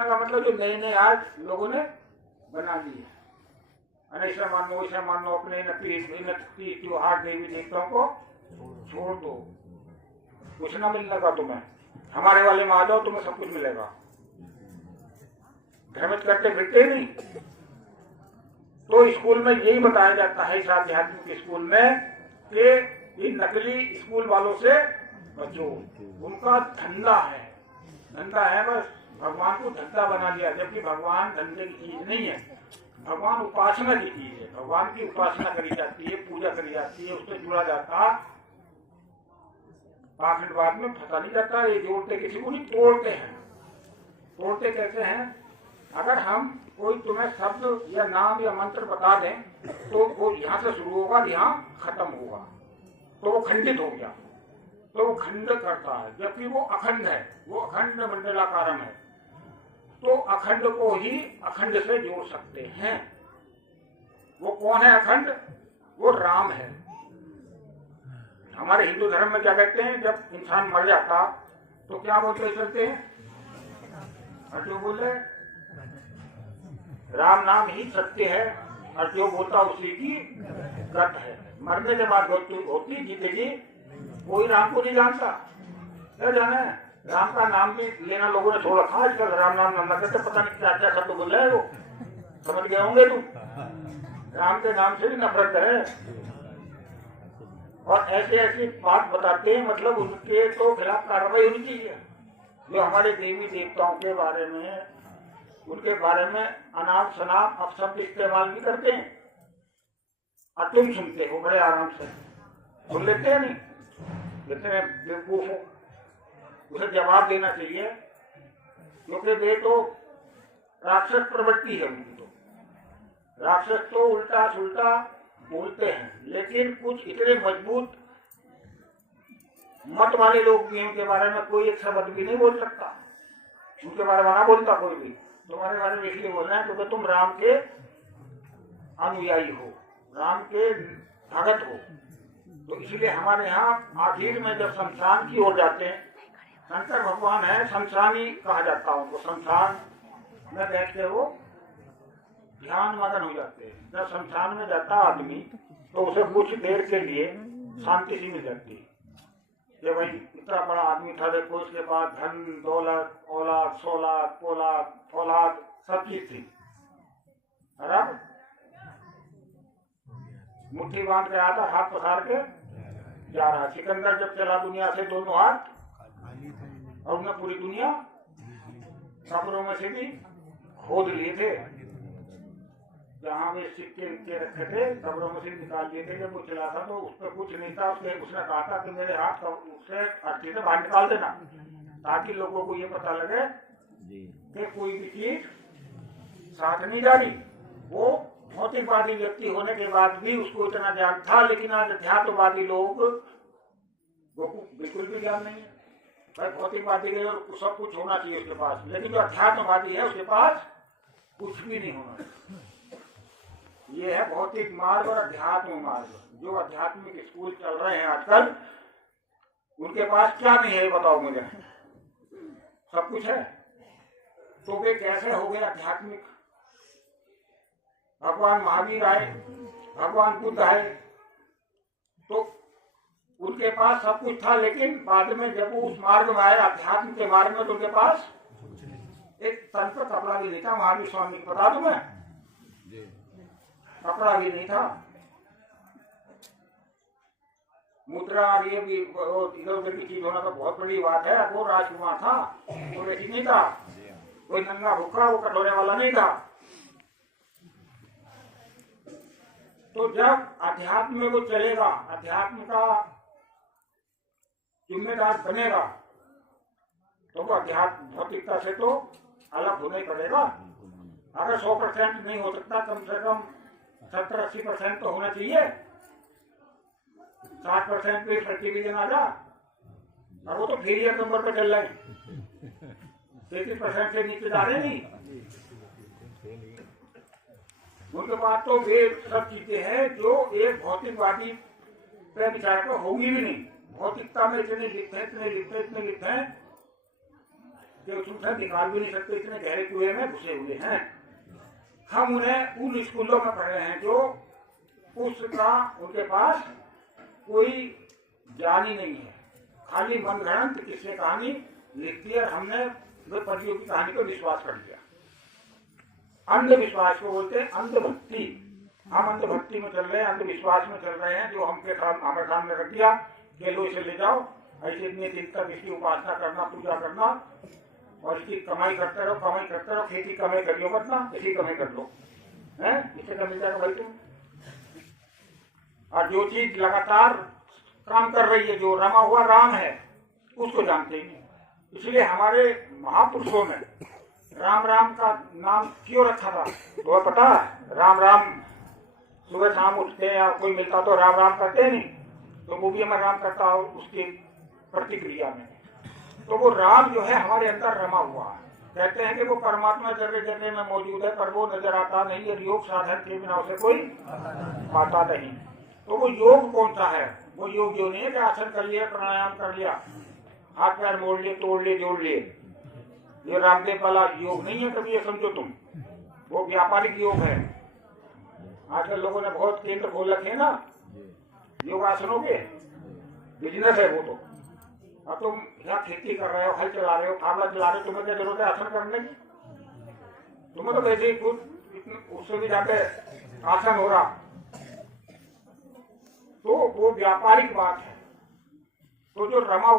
परिवर्तन का मतलब जो नए नए आज लोगों ने बना लिए, ऐसा मानो वैसा मानो, अपने नती त्योहार देवी देवताओं को छोड़ दो, कुछ ना मिलने का तुम्हें, हमारे वाले में आ जाओ तुम्हें सब कुछ मिलेगा। भ्रमित करके फिरते नहीं। तो स्कूल में यही बताया जाता है, इस आध्यात्मिक स्कूल में, कि इन नकली स्कूल वालों से बचो, उनका धंधा है बस, भगवान को धंधा बना दिया, जबकि भगवान धंधे की चीज नहीं है, भगवान उपासना की चीज है। भगवान की उपासना करी जाती है, पूजा करी जाती है, उससे जुड़ा जाता, पाखंडवाद में फंसा नहीं जाता। ये जोड़ते किसी को नहीं, तोड़ते हैं। तोड़ते कैसे हैं? अगर हम कोई तुम्हें शब्द या नाम या मंत्र बता दें तो वो यहाँ से शुरू होगा, यहाँ खत्म होगा, तो वो खंडित हो गया, तो वो खंड करता है, जबकि वो अखंड है, वो अखंड मंडलाकारम है। तो अखंड को ही अखंड से जोड़ सकते हैं। वो कौन है अखंड? वो राम है। हमारे हिंदू धर्म में क्या कहते हैं, जब इंसान मर जाता तो क्या बोलते चलते हैं? और जो बोले राम नाम ही सत्य है, और जो बोलता उसी की गत है। मरने के बाद होती जीते जी कोई राम को नहीं जानता। क्या जाने, राम का नाम भी लेना लोगों ने छोड़ रखा आजकल, राम नाम नाम करते, पता नहीं क्या क्या शब्द बोल रहे हैं वो, समझ गए होंगे तुम। राम के नाम से भी नफरत है, और ऐसे ऐसी बात बताते हैं, मतलब उनके तो खिलाफ कार्रवाई होनी चाहिए। जो हमारे देवी देवताओं के बारे में, उनके बारे में अनाप शनाप अपशब्द इस्तेमाल भी करते हैं, और तुम सुनते हो बड़े आराम से, सुन लेते हैं नहीं, जितने बेवकूफ हो। उसे जवाब देना चाहिए, क्योंकि वे तो राक्षस प्रवृत्ति है उनकी। तो राक्षस तो उल्टा सुल्टा बोलते हैं, लेकिन कुछ इतने मजबूत मत वाले लोग भी, उनके बारे में कोई एक शब्द भी नहीं बोल सकता, उनके बारे में ना बोलता कोई भी। तुम्हारे बारे में इसलिए बोल रहे हैं क्योंकि तुम राम के अनुयायी हो, राम के भगत हो। तो इसलिए हमारे यहाँ आखिर में जब शमशान की ओर जाते हैं, शंकर भगवान है, शमशानी कहा जाता है उनको, शमशान में बैठ के वो ध्यान मगन हो जाते हैं। जब शमशान में जाता आदमी तो उसे कुछ देर के लिए शांति सी मिल जाती है। ये भाई इतना बड़ा आदमी था, देखो इसके पास धन दौलत औलाद सौलाद पोलाद फौलाद सब चीज थी, बराबर मुट्ठी बांध के आता, हाथ पसार के जा रहा। सिकंदर जब चला दुनिया से दोनों हाथ, और उन्हें पूरी दुनिया कब्रों में से भी खोद लिए थे, जहाँ वे सिक्के के रखे थे कब्रों में से निकाल लिए थे। जब वो चला था तो उस पर कुछ नहीं था, उसने कहा था कि मेरे हाथ उससे अर्थी से बाहर निकाल देना, ताकि लोगों को ये पता लगे कि कोई भी चीज साथ नहीं जा रही। वो भौतिकवादी व्यक्ति होने के बाद भी उसको इतना ज्ञान था, लेकिन आज अध्यात्मवादी लोग बिल्कुल भी ज्ञान नहीं है। भौतिकवादी के सब कुछ होना चाहिए उसके पास, लेकिन जो अध्यात्मवादी है उसके पास कुछ भी नहीं होना। ये है भौतिक मार्ग और अध्यात्म मार्ग। जो आध्यात्मिक स्कूल चल रहे हैं आजकल, उनके पास क्या नहीं है बताओ मुझे? सब कुछ है। तो वे कैसे हो गए आध्यात्मिक? भगवान महावीर आए, भगवान बुद्ध आए, तो उनके पास सब कुछ था, लेकिन बाद में जब वो उस मार्ग में आए, आध्यात्म के मार्ग में, तो उनके पास एक तन पर कपड़ा भी नहीं था। महावीर स्वामी को बता दूं मैं, कपड़ा भी नहीं था। मुद्रा ये भी इधर उधर की चीज होना तो बहुत बड़ी बात है। वो राजकुमार था, वो ऐसी नहीं था, कोई नंगा भूखा वो कटोरे वाला नहीं था। तो जब अध्यात्म में वो चलेगा, अध्यात्म का जिम्मेदार बनेगा, तो वो अध्यात्म भौतिकता से तो अलग होना ही पड़ेगा। अगर 100% नहीं हो सकता, कम से कम 70-80% तो होना चाहिए। 60% पे सर्टिफिकेट आ जा, और वो तो फेलियर नंबर पे चल रहे हैं, 33% से नीचे जा रहे नहीं। उनके बाद तो वे सब चीजें हैं जो एक भौतिकवादी पे विचार पर होंगी भी नहीं। भौतिकता में इतने लिप्त हैं, इतने लिप्त हैं, इतने लिप्त हैं कि उसमें निकाल भी नहीं सकते, इतने गहरे कुएं में घुसे हुए हैं। हम उन्हें उन स्कूलों में पढ़ रहे हैं जो उसका उनके पास कोई ज्ञान ही नहीं है, खाली मनगढ़ंत किस्से कहानी लिखती है। हमने वे पंडियों की कहानी को विश्वास कर लिया। अंधविश्वास को बोलते हैं अंधभक्ति। हम अंधभक्ति में चल रहे हैं, अंधविश्वास में चल रहे हैं, जो हमारे सामने रख दिया कि लो इसे ले जाओ, ऐसे इतने दिन तक इसकी उपासना करना, पूजा करना और इसकी कमाई करते रहो, खेती कमाई करियो मत ना, इसी कमाई कर लो, है इससे क्या मिल जाएगा भाई तुम। और जो चीज लगातार काम कर रही है, जो रमा हुआ राम है, उसको जानते ही नहीं। इसलिए हमारे महापुरुषों ने राम राम का नाम क्यों रखा था, तो पता है? राम राम सुबह शाम उठते हैं या कोई मिलता तो राम राम करते नहीं, तो वो भी हमें राम करता हो उसकी प्रतिक्रिया में। तो वो राम जो है हमारे अंदर रमा हुआ है। कहते हैं कि वो परमात्मा जर्रे जर्रे में मौजूद है, पर वो नजर आता नहीं है। योग साधन के बिना उसे कोई पाता नहीं। तो वो योग कौन सा है? वो योग जो नहीं है कि आसन कर लिया, प्राणायाम कर लिया, हाथ पैर मोड़ लिए, तोड़ लिए, जोड़ लिए, ये रामदेव वाला योग नहीं है। कभी ये समझो तुम, वो व्यापारिक योग है। आजकल लोगों ने बहुत केंद्र खोल रखे हैं ना योगासनों के, बिजनेस है वो तो। अब तुम यहाँ खेती कर रहे हो, हल चला रहे हो, फावड़ा चला रहे हो, तुम्हें क्या जरूरत है आसन करने की? तुम्हें तो वैसे ही खुद उससे भी जाके आसन हो रहा। तो वो व्यापारिक बात है। तो जो रमा